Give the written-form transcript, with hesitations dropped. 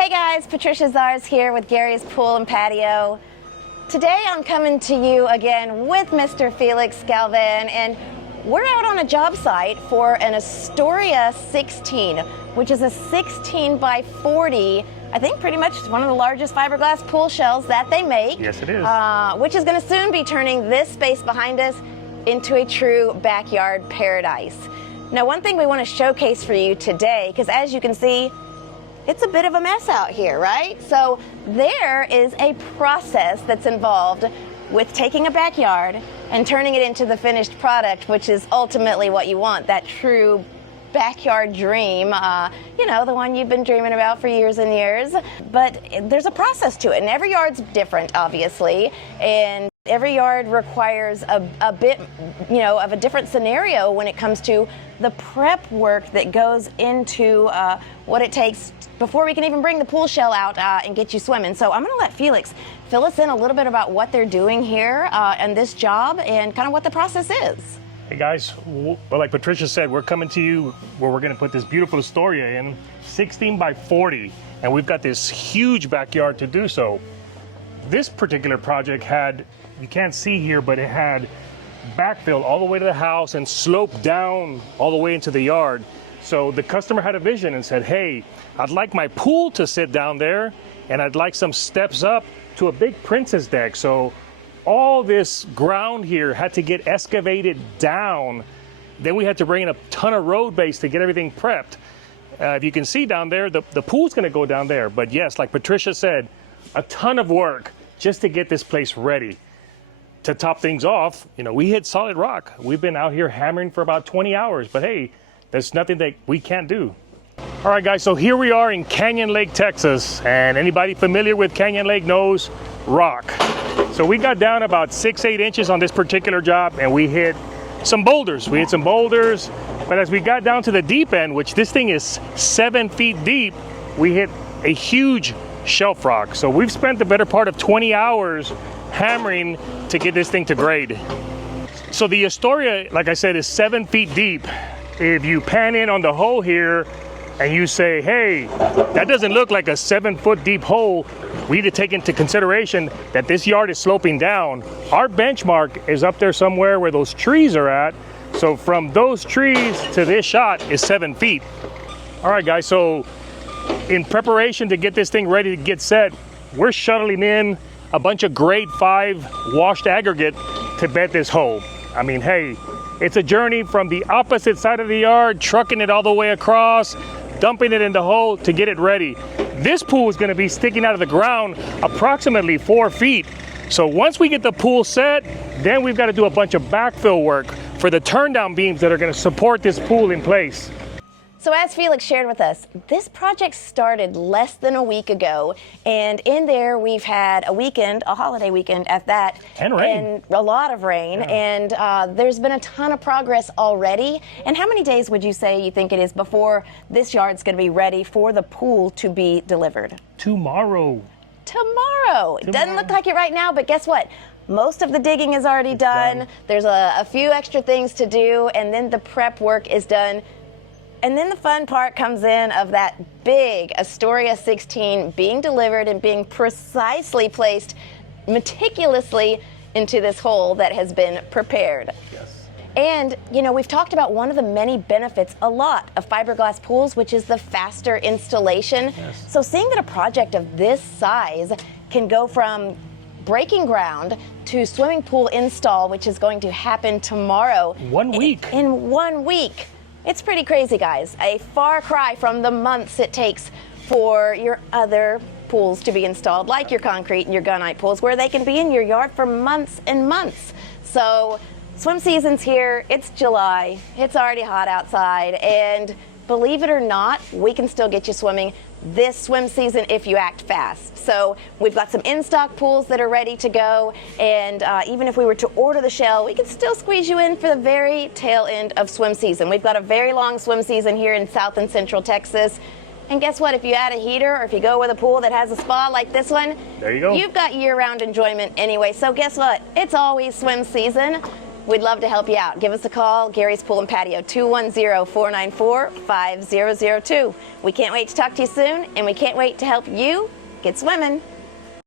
Hey guys, Patricia Zars here with Gary's Pool and Patio. Today I'm coming to you again with Mr. Felix Galvan, and we're out on a job site for an Astoria 16, which is a 16 by 40, I think pretty much one of the largest fiberglass pool shells that they make. Yes, it is. Which is going to soon be turning this space behind us into a true backyard paradise. Now, one thing we want to showcase for you today, because as you can see, it's a bit of a mess out here, right? So there is a process that's involved with taking a backyard and turning it into the finished product, which is ultimately what you want, that true backyard dream, you know, the one you've been dreaming about for years and years. But there's a process to it, and every yard's different, obviously, and every yard requires a bit, you know, of a different scenario when it comes to the prep work that goes into what it takes before we can even bring the pool shell out and get you swimming. So I'm going to let Felix fill us in a little bit about what they're doing here and this job and kind of what the process is. Hey guys, well, like Patricia said, we're coming to you where we're going to put this beautiful Astoria in 16 by 40, and we've got this huge backyard to do so. This particular project had, you can't see here, but it had backfill all the way to the house and sloped down all the way into the yard. So the customer had a vision and said, hey, I'd like my pool to sit down there, and I'd like some steps up to a big princess deck. So all this ground here had to get excavated down. Then we had to bring in a ton of road base to get everything prepped. If you can see down there, the pool's gonna go down there. But yes, like Patricia said, a ton of work just to get this place ready. To top things off, you know, we hit solid rock. We've been out here hammering for about 20 hours, but hey, there's nothing that we can't do. All right, guys, so here we are in Canyon Lake, Texas, and anybody familiar with Canyon Lake knows rock. So we got down about 6-8 inches on this particular job, and we hit some boulders. But as we got down to the deep end, which this thing is 7 feet deep, we hit a huge shelf rock. So we've spent the better part of 20 hours hammering to get this thing to grade. So the Astoria, like I said, is 7 feet deep. If you pan in on the hole here and you say, hey, that doesn't look like a 7 foot deep hole, we need to take into consideration that this yard is sloping down. Our benchmark is up there somewhere where those trees are at. So from those trees to this shot is 7 feet. All right, guys, so in preparation to get this thing ready to get set, we're shuttling in a bunch of grade 5 washed aggregate to bed this hole. I mean, hey, it's a journey from the opposite side of the yard, trucking it all the way across, dumping it in the hole to get it ready. This pool is gonna be sticking out of the ground approximately 4 feet. So once we get the pool set, then we've got to do a bunch of backfill work for the turn down beams that are gonna support this pool in place. So as Felix shared with us, this project started less than a week ago, and in there we've had a weekend, a holiday weekend at that. And rain. And a lot of rain, and there's been a ton of progress already. And how many days would you say you think it is before this yard's gonna be ready for the pool to be delivered? Tomorrow. It doesn't look like it right now, but guess what? Most of the digging is already done. There's a few extra things to do, and then the prep work is done. And then the fun part comes in of that big Astoria 16 being delivered and being precisely placed meticulously into this hole that has been prepared. Yes. And, you know, we've talked about one of the many benefits a lot of fiberglass pools, which is the faster installation. Yes. So seeing that a project of this size can go from breaking ground to swimming pool install, which is going to happen tomorrow. 1 week. In 1 week. It's pretty crazy, guys. A far cry from the months it takes for your other pools to be installed, like your concrete and your gunite pools, where they can be in your yard for months and months. So swim season's here. It's July. It's already hot outside. And believe it or not, we can still get you swimming this swim season if you act fast. So we've got some in-stock pools that are ready to go, and even if we were to order the shell, we can still squeeze you in for the very tail end of swim season. We've got a very long swim season here in South and Central Texas, and guess what? If you add a heater or if you go with a pool that has a spa like this one, there you go. You've got year-round enjoyment anyway. So guess what? It's always swim season. We'd love to help you out. Give us a call, Gary's Pool and Patio, 210-494-5002. We can't wait to talk to you soon, and we can't wait to help you get swimming.